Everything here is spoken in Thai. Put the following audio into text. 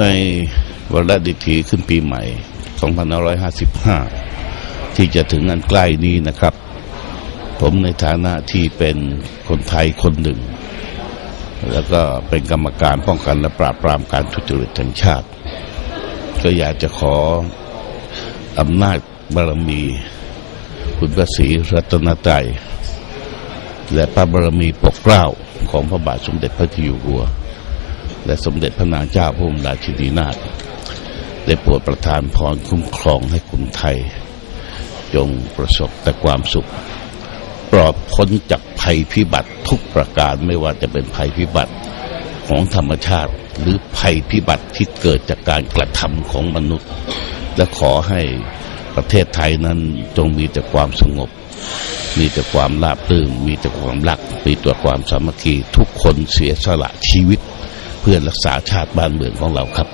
ในวันละดิถีขึ้นปีใหม่ 2555 ที่จะถึงอันใกล้นี้นะครับ ผมในฐานะที่เป็นคนไทยคนหนึ่ง แล้วก็เป็นกรรมการป้องกันและปราบปรามการทุจริตแห่งชาติ ก็อยากจะขออำนาจบารมี คุณพระศรีรัตนตรัยและพระบารมีปกเกล้าของพระบาทสมเด็จพระเจ้าอยู่หัว และสมเด็จพระนางเจ้าพระบรมราชินีนาถได้โปรดประทานพรคุ้มครองให้คนไทย จงประสบแต่ความสุข ปลอดพ้นจากภัยพิบัติทุกประการไม่ว่าจะเป็นภัยพิบัติของธรรมชาติ หรือภัยพิบัติที่เกิดจากการกระทำของมนุษย์ และขอให้ประเทศไทยนั้นจงมีแต่ความสงบ มีแต่ความราบรื่นมีแต่ความรัก มีแต่ความสามัคคีทุกคนเสียสละชีวิต เพื่อรักษาชาติบ้านเมืองของเราครับ